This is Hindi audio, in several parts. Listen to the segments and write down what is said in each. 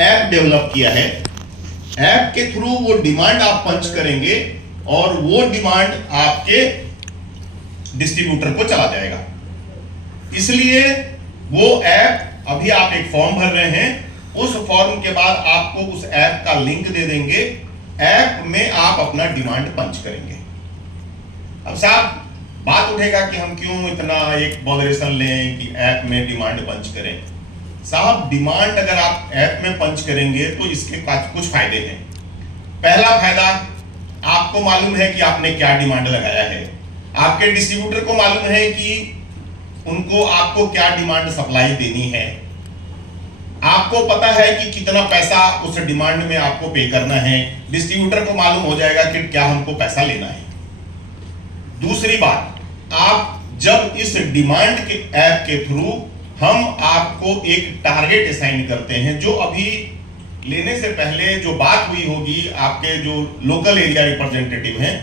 ऐप डेवलप किया है। ऐप के थ्रू वो डिमांड आप पंच करेंगे और वो डिमांड आपके डिस्ट्रीब्यूटर को चला जाएगा। इसलिए वो ऐप, अभी आप एक फॉर्म भर रहे हैं, उस फॉर्म के बाद आपको उस ऐप का लिंक दे देंगे। ऐप में आप अपना डिमांड पंच करेंगे। अब साहब बात उठेगा कि हम क्यों इतना एक मॉडरेशन लें कि ऐप में डिमांड पंच करें। साहब डिमांड अगर आप ऐप में पंच करेंगे तो इसके कुछ फायदे हैं। पहला फायदा, आपको मालूम है कि आपने क्या डिमांड लगाया है, आपके डिस्ट्रीब्यूटर को मालूम है कि उनको आपको क्या डिमांड सप्लाई देनी है, आपको पता है कि कितना पैसा उस डिमांड में आपको पे करना है, डिस्ट्रीब्यूटर को मालूम हो जाएगा कि क्या हमको पैसा लेना है। दूसरी बात, आप जब इस डिमांड के ऐप के थ्रू हम आपको एक टारगेट असाइन करते हैं, जो अभी लेने से पहले जो बात हुई होगी, आपके जो लोकल एरिया रिप्रेजेंटेटिव हैं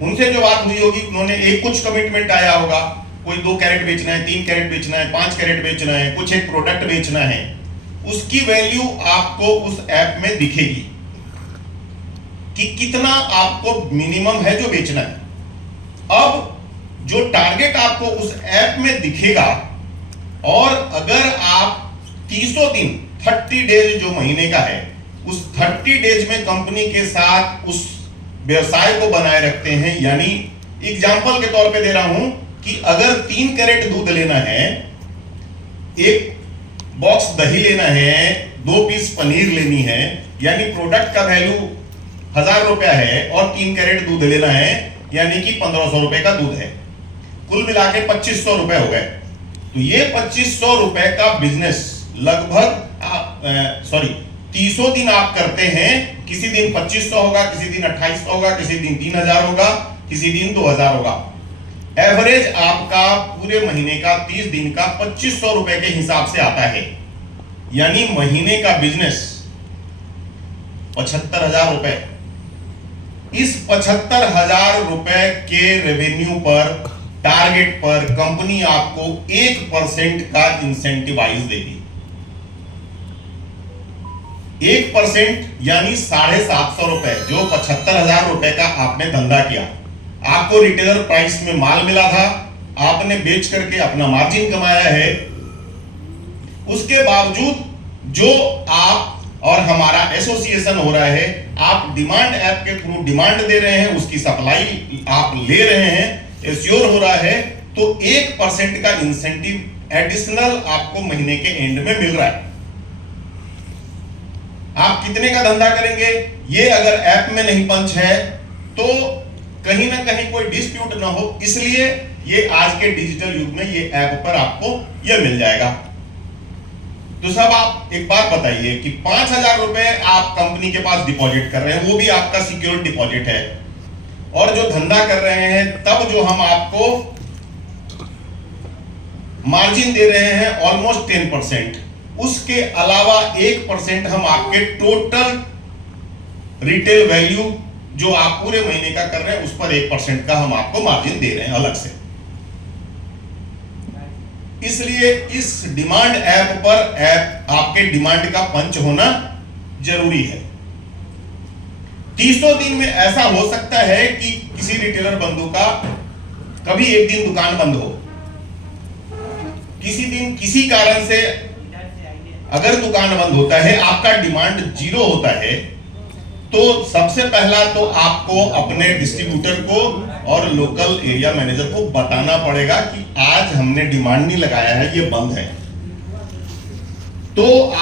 उनसे जो बात हुई होगी, उन्होंने एक कुछ कमिटमेंट आया होगा, कोई 2 कैरेट बेचना है, 3 कैरेट बेचना है, 5 कैरेट बेचना है, कुछ एक प्रोडक्ट बेचना है, उसकी वैल्यू आपको उस ऐप में दिखेगी कि कितना आपको मिनिमम है जो बेचना है। अब जो टारगेट आपको उस ऐप में दिखेगा, और अगर आप 300 दिन 30 डेज जो महीने का है, उस 30 डेज में कंपनी के साथ उस व्यवसाय को बनाए रखते हैं, यानी एग्जांपल के तौर पे दे रहा हूं कि अगर 3 कैरेट दूध लेना है, 1 बॉक्स दही लेना है, 2 पीस पनीर लेनी है, यानी प्रोडक्ट का वैल्यू 1000 रुपया है, और 3 कैरेट दूध लेना है यानी कि 1500 रुपए का दूध है, कुल मिला के 2500 रुपए हो गए। तो ये 2500 रुपए का बिजनेस लगभग 300 दिन आप करते हैं। किसी दिन 2500 होगा, किसी दिन 2800 होगा, किसी दिन 3000 होगा, किसी दिन 2000 होगा। एवरेज आपका पूरे महीने का 30 दिन का 2500 रुपए के हिसाब से आता है, यानी महीने का बिजनेस 75,000 रुपए। इस 75,000 रुपए के रेवेन्यू पर, टारगेट पर कंपनी आपको 1% का इंसेंटिवाइज देगी। 1% यानी 750 रुपए, जो 75,000 रुपए का आपने धंधा किया, आपको रिटेलर प्राइस में माल मिला था, आपने बेच करके अपना मार्जिन कमाया है, उसके बावजूद जो आप और हमारा एसोसिएशन हो रहा है, आप डिमांड ऐप के थ्रू डिमांड दे रहे हैं, उसकी सप्लाई आप ले रहे हैं, एश्योर हो रहा है, तो 1% का इंसेंटिव एडिशनल आपको महीने के एंड में मिल रहा है। आप कितने का धंधा करेंगे, ये अगर ऐप में नहीं पंच है तो कहीं ना कहीं कोई डिस्प्यूट ना हो, इसलिए ये आज के डिजिटल युग में ये ऐप पर आपको ये मिल जाएगा। तो सब आप एक बात बताइए कि 5,000 रुपए आप कंपनी के पास डिपॉजिट कर रहे हैं, वो भी आपका सिक्योर डिपॉजिट है, और जो धंधा कर रहे हैं तब जो हम आपको मार्जिन दे रहे हैं ऑलमोस्ट 10%, उसके अलावा 1% हम आपके टोटल रिटेल वैल्यू जो आप पूरे महीने का कर रहे हैं उस पर 1% का हम आपको मार्जिन दे रहे हैं अलग से। इसलिए इस डिमांड ऐप पर आपके डिमांड का पंच होना जरूरी है। 300 दिन में ऐसा हो सकता है कि किसी रिटेलर बंधु का कभी एक दिन दुकान बंद हो, किसी दिन किसी कारण से अगर दुकान बंद होता है, आपका डिमांड 0 होता है, तो सबसे पहला तो आपको अपने डिस्ट्रीब्यूटर को और लोकल एरिया मैनेजर को बताना पड़ेगा कि आज हमने डिमांड नहीं लगाया है, ये बंद है। तो आप